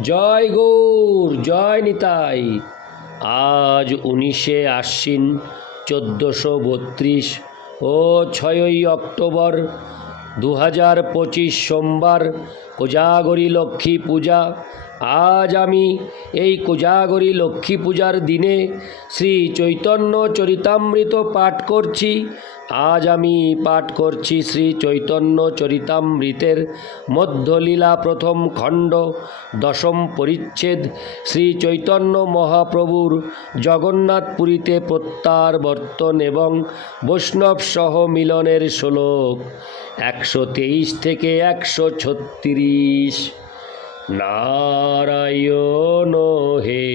জয় গৌর, জয় নিতাই। আজ উনিশে আশ্বিন চোদ্দোশো বত্রিশ ও ছয়ই অক্টোবর দু হাজার পঁচিশ সোমবার কোজাগরী লক্ষ্মী পূজা আজ আমি এই কোজাগরী লক্ষ্মী পূজার দিনে শ্রী চৈতন্য চরিতামৃত পাঠ করছি। আজ আমি পাঠ করছি শ্রী চৈতন্য চরিতামৃতের মধ্যলীলা প্রথম খণ্ড, দশম পরিচ্ছেদ। শ্রী চৈতন্য মহাপ্রভুর জগন্নাথপুরীতে প্রত্যাবর্তন এবং বৈষ্ণব সহ মিলনের শ্লোক একশো তেইশ থেকে একশো ছত্রিশ। নারায়ণ হে।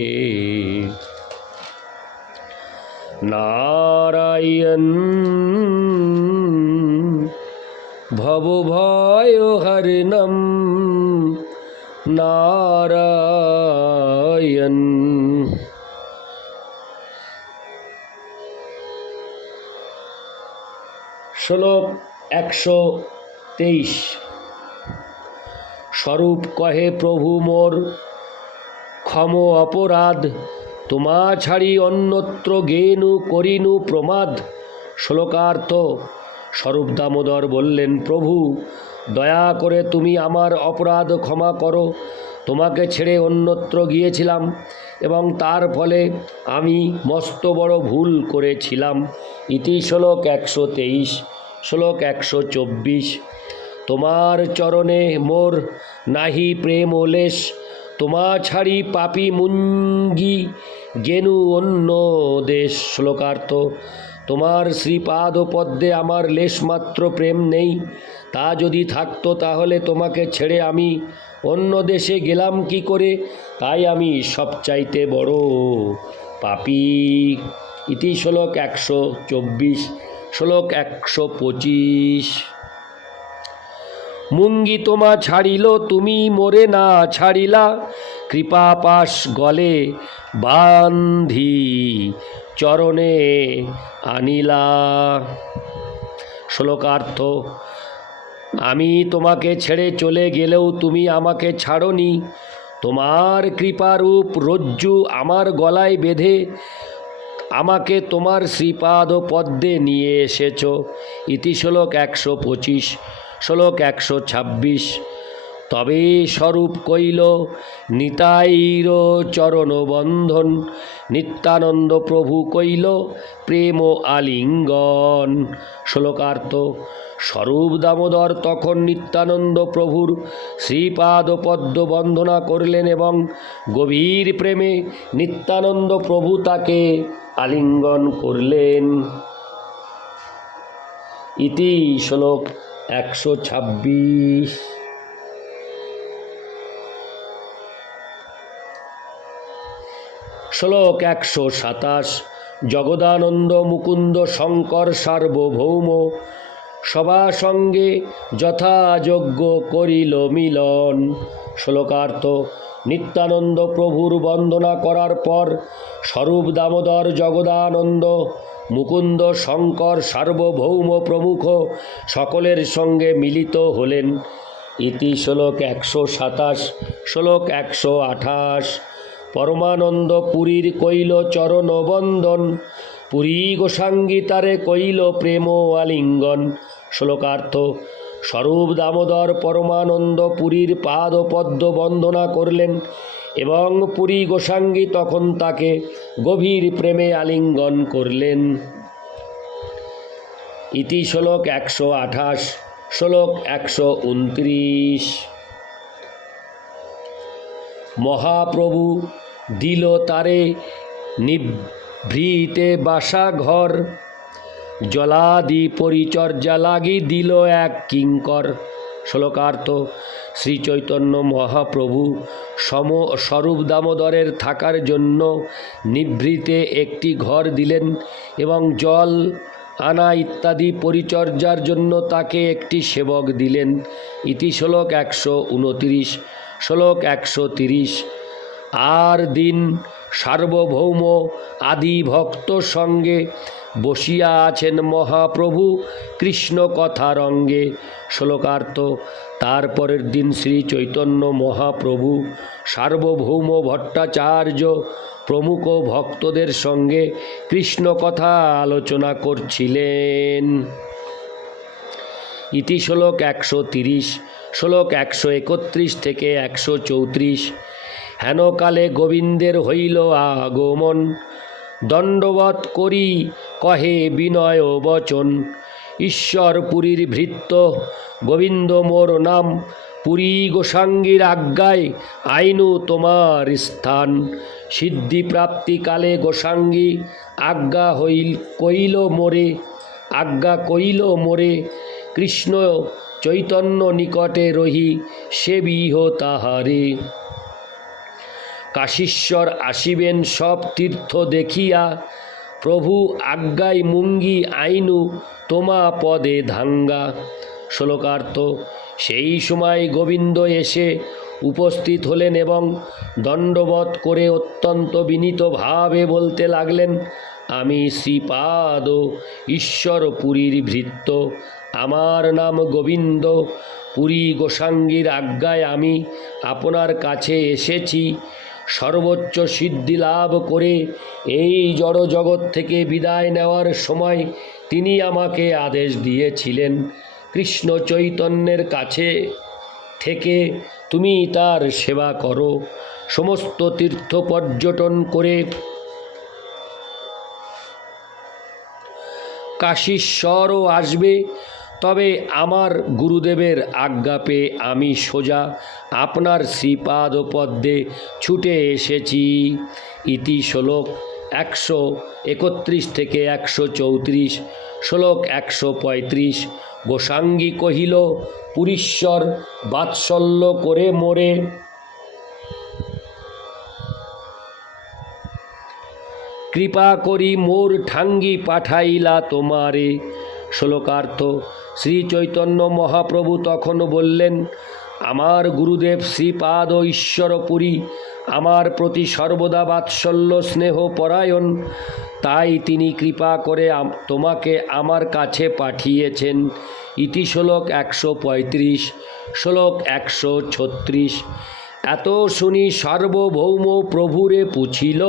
নারায়ণ ভবভয় হরিণম। নারায়ণ শ্লোক একশো তেইশ। স্বরূপ কহে প্রভু মোর, ক্ষম অপরাধ। তোমা ছাড়ি অন্যত্র গেনু করিনু প্রমাদ। শ্লোকার্থ, স্বরূপ দামোদর বললেন, প্রভু, দয়া করে তুমি আমার অপরাধ ক্ষমা করো। তোমাকে ছেড়ে অন্যত্র গিয়েছিলাম এবং তার ফলে আমি মস্ত বড় ভুল করেছিলাম। ইতি শ্লোক একশো তেইশ, শ্লোক একশো চব্বিশ। তোমার চরণে মোর নাহি প্রেম ওলেশ তোমা ছাড়ি পাপি মুঙ্গি গেনু অন্য দেশ। শ্লোকার্থ, তোমার শ্রীপাদ পদ্মে আমার লেশমাত্র প্রেম নেই। তা যদি থাকতো তাহলে তোমাকে ছেড়ে আমি অন্য দেশে গেলাম কি করে? তাই আমি সবচাইতে বড় পাপি। ইতি শ্লোক একশো চব্বিশ, শ্লোক একশো পঁচিশ। মুঙ্গি তোমা ছাড়িল, তুমি মোরে না ছাড়িলা। কৃপা পাশ গলে বান্ধি চরণে আনিলা। শ্লোকার্থ, আমি তোমাকে ছেড়ে চলে গেলেও তুমি আমাকে ছাড়নি। তোমার কৃপারূপ রজ্জু আমার গলায় বেঁধে আমাকে তোমার শ্রীপাদ পদ্মে নিয়ে এসেছ। ইতি শ্লোক একশো পঁচিশ। শ্লোক একশো ছাব্বিশ। তবে স্বরূপ কইল, নিতাইর চরণ বন্ধন নিত্যানন্দ প্রভু কইল, প্রেম আলিঙ্গন। শ্লোকার্থ, স্বরূপ দামোদর তখন নিত্যানন্দ প্রভুর শ্রীপাদ পদ্ম বন্দনা করলেন এবং গভীর প্রেমে নিত্যানন্দ প্রভু তাকে আলিঙ্গন করলেন। ইতি শ্লোক একশো ছাব্বিশ। শ্লোক একশো সাতাশ। জগদানন্দ মুকুন্দ শঙ্কর সার্বভৌম সভা সঙ্গে যথাযোগ্য করিল মিলন। শ্লোকার্থ, নিত্যানন্দ প্রভুর বন্দনা করার পর স্বরূপ দামোদর জগদানন্দ, মুকুন্দ শঙ্কর সার্বভৌম প্রমুখ সকলের সঙ্গে মিলিত হলেন। ইতি শ্লোক একশো সাতাশ, শ্লোক একশো আঠাশ। পরমানন্দ পুরীর কইল চরণ বন্দন, পুরী গোসাঙ্গীতারে কইল প্রেম আলিঙ্গন। শ্লোকার্থ স্বরূপ দামোদর পরমানন্দ পুরীর পাদ পদ্ম বন্দনা করলেন এবং পুরী গোসাঙ্গী তখন তাকে গভীর প্রেমে আলিঙ্গন করলেন। ইতি শ্লোক একশো আঠাশ, শ্লোক একশো উনত্রিশ। মহাপ্রভু দিল তারে নিভৃতে বাসা ঘর জলাদি পরিচর্যা লাগি দিল এক কিঙ্কর। শ্লোকার্থ শ্রী চৈতন্য মহাপ্রভু, সম স্বরূপ দামোদরের থাকার জন্য নিভৃতে একটি ঘর দিলেন এবং জল, আনা ইত্যাদি পরিচর্যার জন্য তাকে একটি সেবক দিলেন। ইতি শ্লোক একশো উনতিরিশ, শ্লোক একশো তিরিশ। আর দিন সার্বভৌম আদি ভক্ত সঙ্গে বসিয়া আছেন মহাপ্রভু কৃষ্ণ কথা রঙ্গে। শ্লোকার্থ তারপরের দিন শ্রী চৈতন্য মহাপ্রভু সার্বভৌম ভট্টাচার্য প্রমুখ ভক্তদের সঙ্গে কৃষ্ণ কথা আলোচনা করছিলেন। ইতি শ্লোক একশো তিরিশ, শ্লোক একশো একত্রিশ থেকে একশো চৌত্রিশ। হেনকালে গোবিন্দের হইল আগমন। দণ্ডবৎ করি কহে বিনয় বচন। ঈশ্বর পুরীর ভৃত্য, গোবিন্দ মোর নাম। পুরী গোসাঙ্গীর আজ্ঞায় আইনু তোমার স্থান। সিদ্ধি প্রাপ্তিকালে গোসাঙ্গী আজ্ঞা হইল, কইল মোরে, আজ্ঞা কইল মোরে। কৃষ্ণ চৈতন্য নিকটে রহি সেবিহ তাহারে। কাশীশ্বর আসিবেন সব তীর্থ দেখিয়া, প্রভু আজ্ঞায় মুঙ্গি আইনু তোমা পদে ধাঙ্গা। শ্লোকার্থ, সেই সময় গোবিন্দ এসে উপস্থিত হলেন এবং দণ্ডবধ করে অত্যন্ত বিনীতভাবে বলতে লাগলেন, আমি শ্রীপাদ ঈশ্বর পুরীর ভৃত্য। আমার নাম গোবিন্দ। পুরী গোসাঙ্গীর আজ্ঞায় আমি আপনার কাছে এসেছি। সর্বোচ্চ সিদ্ধি লাভ করে এই জড় জগৎ থেকে বিদায় নেওয়ার সময় তিনি আমাকে আদেশ দিয়েছিলেন, কৃষ্ণ চৈতন্যের কাছে থেকে তুমি তার সেবা করো। সমস্ত তীর্থ পর্যটন করে কাশীশ্বরও আসবে। তবে আমার গুরুদেবের আজ্ঞা পেয়ে আমি সোজা আপনার শ্রীপাদ পদ্মে ছুটে এসেছি। ইতি শ্লোক একশো একত্রিশ থেকে একশো চৌত্রিশ, শ্লোক একশো পঁয়ত্রিশ। গোসাঙ্গী কহিল, পুরীশ্বর, বাৎসল্য করে মোরে। কৃপা করি মোর ঠাঙ্গি পাঠাইলা তোমারে। শ্লোকার্থ শ্রী চৈতন্য মহাপ্রভু তখন বললেন, আমার গুরুদেব শ্রীপাদ ঈশ্বরপুরী, আমার প্রতি সর্বদা বাৎসল্য স্নেহ পরায়ণ, তাই তিনি কৃপা করে তোমাকে আমার কাছে পাঠিয়েছেন। ইতি শ্লোক একশো পঁয়ত্রিশ, শ্লোক একশো ছত্রিশ। এত শুনি সার্বভৌম প্রভুরে পুছিল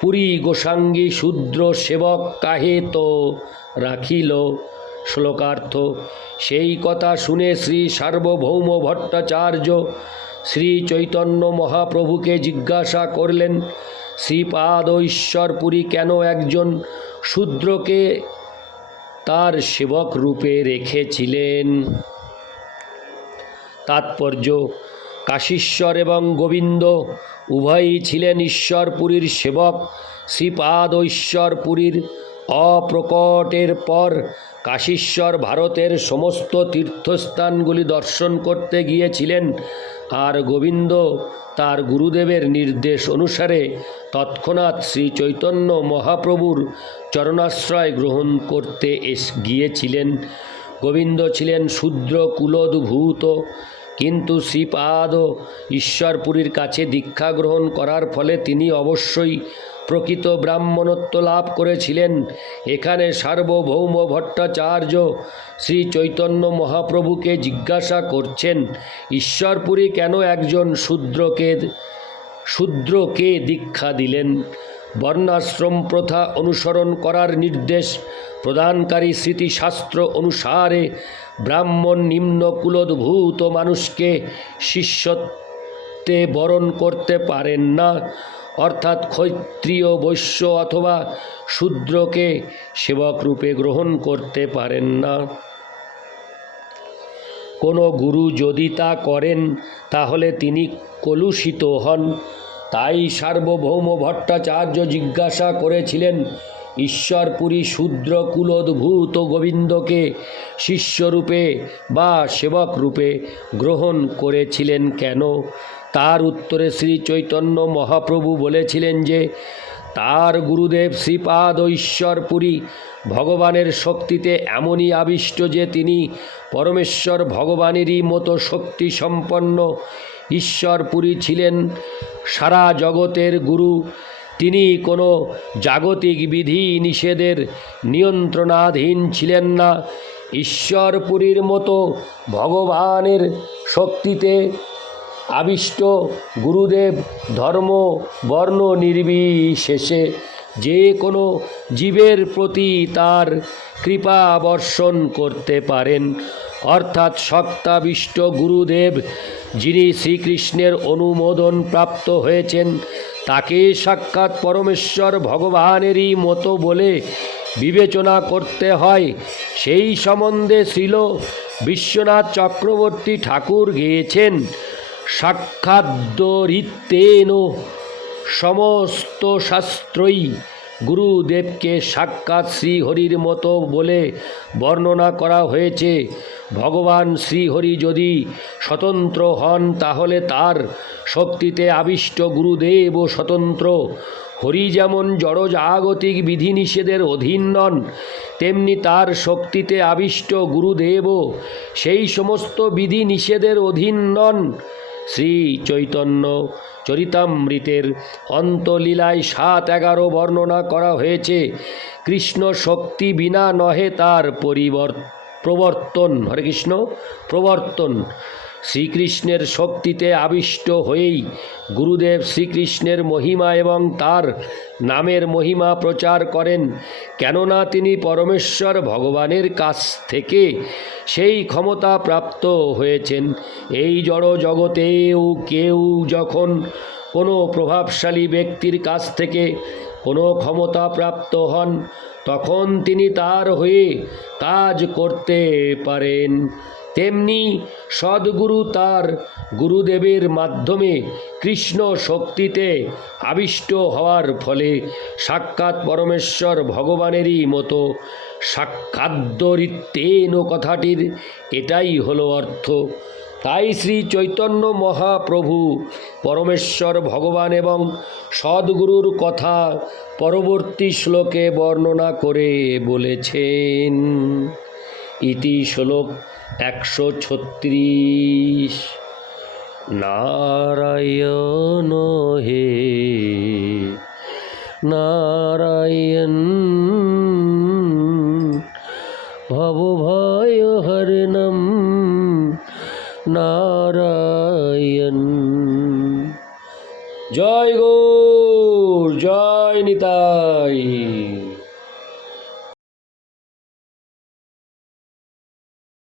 পুরী গোসাঙ্গী শূদ্র সেবক কাহে তো? রাখিল শ্লোকার্থ। সেই কথা শুনে শ্রী সার্বভৌম ভট্টাচার্য শ্রী চৈতন্য মহাপ্রভুকে জিজ্ঞাসা করলেন, শ্রীপাদ ঈশ্বরপুরী কেন একজন শূদ্রকে তার সেবক রূপে রেখেছিলেন? তাৎপর্য কাশীশ্বর এবং গোবিন্দ উভয়ই ছিলেন ঈশ্বরপুরীর সেবক। শ্রীপাদ ঈশ্বরপুরীর অপ্রকটের পর কাশীশ্বর ভারতের সমস্ত তীর্থস্থানগুলি দর্শন করতে গিয়েছিলেন আর গোবিন্দ তার গুরুদেবের নির্দেশ অনুসারে তৎক্ষণাৎ শ্রী চৈতন্য মহাপ্রভুর চরণাশ্রয় গ্রহণ করতে এস, গিয়েছিলেন। গোবিন্দ ছিলেন শূদ্র কুলোদ্ভূত। কিন্তু শ্রীপাদ ঈশ্বরপুরীর কাছে দীক্ষা গ্রহণ করার ফলে তিনি অবশ্যই প্রকৃত ব্রাহ্মণত্ব লাভ করেছিলেন। এখানে সার্বভৌম ভট্টাচার্য শ্রী চৈতন্য মহাপ্রভুকে জিজ্ঞাসা করছেন, ঈশ্বরপুরী কেন একজন শূদ্রকে শূদ্রকে দীক্ষা দিলেন? বর্ণাশ্রম প্রথা অনুসরণ করার নির্দেশ প্রদানকারী স্মৃতিশাস্ত্র অনুসারে ব্রাহ্মণ নিম্ন কুলোদ্ভূত মানুষকে শিষ্যত্বে বরণ করতে পারেন না। অর্থাৎ ক্ষত্রিয় বৈশ্য অথবা শূদ্রকে সেবক রূপে গ্রহণ করতে পারেন না। কোনো গুরু যদি তা করেন, তাহলে তিনি কলুষিত হন। তাই সার্বভৌম ভট্টাচার্য জিজ্ঞাসা করেছিলেন ঈশ্বরপুরী শূদ্র কুলোদ্ভূত গোবিন্দকে শিষ্যরূপে বা সেবক রূপে গ্রহণ করেছিলেন কেন? তার উত্তরে শ্রী চৈতন্য মহাপ্রভু বলেছিলেন যে, তার গুরুদেব শ্রীপাদ ঈশ্বরপুরী ভগবানের শক্তিতে এমনই আবিষ্ট যে তিনি পরমেশ্বর ভগবানেরই মতো শক্তি সম্পন্ন ঈশ্বরপুরী ছিলেন সারা জগতের গুরু। তিনি কোনো জাগতিক বিধি নিষেধের নিয়ন্ত্রণাধীন ছিলেন না। ঈশ্বরপুরীর মতো ভগবানের শক্তিতে আবিষ্ট গুরুদেব ধর্ম, বর্ণ নির্বিশেষে যে কোনো জীবের প্রতি তার কৃপা বর্ষণ করতে পারেন। অর্থাৎ শক্তাবিষ্ট গুরুদেব যিনি শ্রীকৃষ্ণের অনুমোদন প্রাপ্ত হয়েছেন, তাকে সাক্ষাৎ পরমেশ্বর ভগবানেরই মতো বলে বিবেচনা করতে হয়। সেই সম্বন্ধে ছিল বিশ্বনাথ চক্রবর্তী ঠাকুর গেয়েছেন সাক্ষাদ্যরিত্তেন সমস্ত শাস্ত্রই গুরুদেবকে সাক্ষাৎ শ্রীহরির মতো বলে বর্ণনা করা হয়েছে। ভগবান শ্রীহরি যদি স্বতন্ত্র হন, তাহলে তার শক্তিতে আবিষ্ট গুরুদেব ও স্বতন্ত্র। হরি যেমন জড়জাগতিক বিধিনিষেধের অধীন নন, তেমনি তার শক্তিতে আবিষ্ট গুরুদেবও সেই সমস্ত বিধি নিষেধের অধীন নন। শ্রী চৈতন্য চরিতামৃতের অন্তলীলায় সাত এগারো বর্ণনা করা হয়েছে, কৃষ্ণ শক্তি বিনা নহে তার পরিবর প্রবর্তন, হরে কৃষ্ণ, প্রবর্তন। শ্রীকৃষ্ণের শক্তিতে আবিষ্ট হয়েই গুরুদেব শ্রীকৃষ্ণের মহিমা এবং তার নামের মহিমা প্রচার করেন। কেননা তিনি পরমেশ্বর ভগবানের কাছ থেকে সেই ক্ষমতা প্রাপ্ত হয়েছেন। এই জড় জগতেও কেউ যখন কোনো প্রভাবশালী ব্যক্তির কাছ থেকে কোনো ক্ষমতা প্রাপ্ত হন, তখন তিনি তার হয়ে কাজ করতে পারেন। তেমনি সদ্গুরু তার গুরুদেবের মাধ্যমে কৃষ্ণ শক্তিতে আবিষ্ট হওয়ার ফলে সাক্ষাৎ পরমেশ্বর ভগবানেরই মতো সাক্ষাদ্যরিত্তেন কথাটির এটাই হলো অর্থ। তাই শ্রী চৈতন্য মহাপ্রভু পরমেশ্বর ভগবান এবং সদ্গুরুর কথা পরবর্তী শ্লোকে বর্ণনা করে বলেছেন। ইতি শ্লোক একশো ছত্রিশ। নারায়ণ হে, নারায়ণ